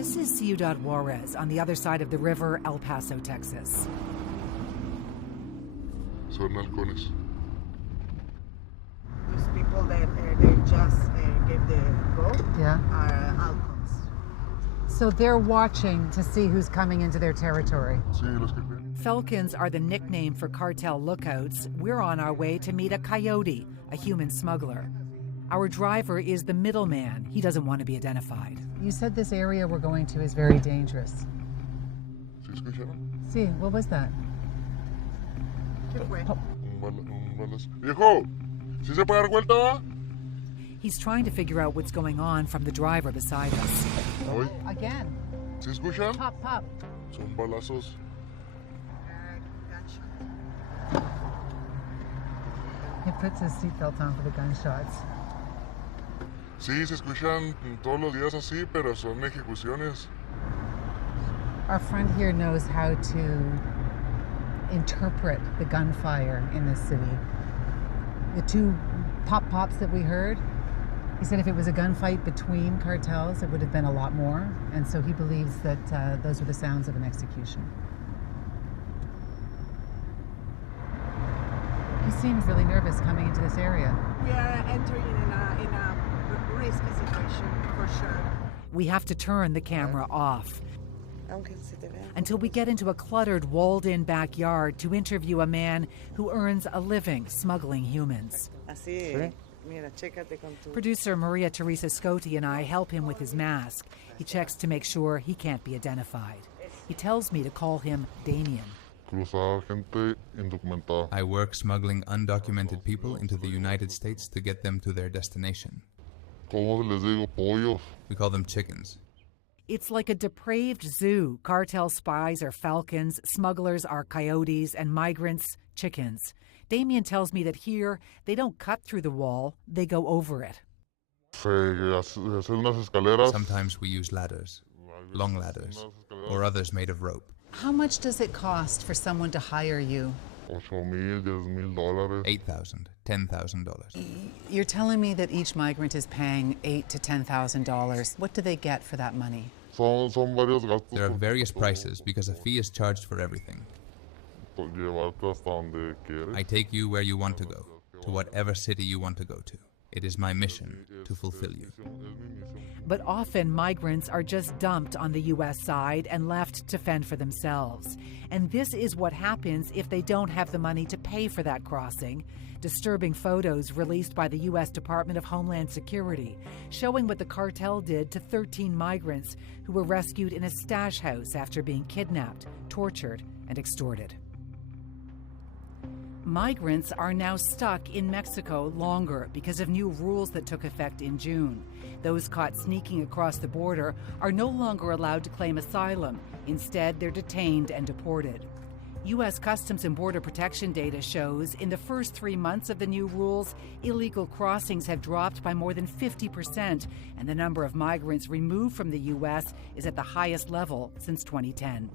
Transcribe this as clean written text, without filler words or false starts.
This is Ciudad Juarez on the other side of the river, El Paso, Texas. Son halcones. Those people that they just gave the rope are halcons. So they're watching to see who's coming into their territory. Sí, los que creen. Falcons are the nickname for cartel lookouts. We're on our way to meet a coyote, a human smuggler. Our driver is the middleman. He doesn't want to be identified. You said this area we're going to is very dangerous. ¿Sí escucharon? See, what was that? Un balazo. ¡Viejo! ¿Sí se puede dar vuelta, va? He's trying to figure out what's going on from the driver beside us. Hoy. Again. ¿Sí escuchan? Pop, pop. Son balazos. He puts his seatbelt on for the gunshots. Sí, se escuchan todos los días así, pero son ejecuciones. Our friend here knows how to interpret the gunfire in this city. The two pop-pops that we heard, he said if it was a gunfight between cartels, it would have been a lot more. And so he believes that those were the sounds of an execution. He seems really nervous coming into this area. We are entering in a risky situation, for sure. We have to turn the camera off until we get into a cluttered, walled-in backyard to interview a man who earns a living smuggling humans. Producer Maria Teresa Scotti and I help him with his mask. He checks to make sure he can't be identified. He tells me to call him Damien. I work smuggling undocumented people into the United States to get them to their destination. ¿Cómo les digo? Pollos. We call them chickens. It's like a depraved zoo. Cartel spies are falcons, smugglers are coyotes, and migrants, chickens. Damien tells me that here, they don't cut through the wall, they go over it. Sometimes we use ladders, long ladders, or others made of rope. How much does it cost for someone to hire you? $8,000, $10,000. $8,000, $10,000. You're telling me that each migrant is paying $8,000 to $10,000. What do they get for that money? Son varios gastos. There are various prices because a fee is charged for everything. Llevarte hasta donde quieres. I take you where you want to go, to whatever city you want to go to. It is my mission to fulfill you. But often migrants are just dumped on the U.S. side and left to fend for themselves. And this is what happens if they don't have the money to pay for that crossing. Disturbing photos released by the U.S. Department of Homeland Security showing what the cartel did to 13 migrants who were rescued in a stash house after being kidnapped, tortured, and extorted. Migrants are now stuck in Mexico longer because of new rules that took effect in June. Those caught sneaking across the border are no longer allowed to claim asylum. Instead, they're detained and deported. U.S. Customs and Border Protection data shows in the first 3 months of the new rules, illegal crossings have dropped by more than 50%, and the number of migrants removed from the U.S. is at the highest level since 2010.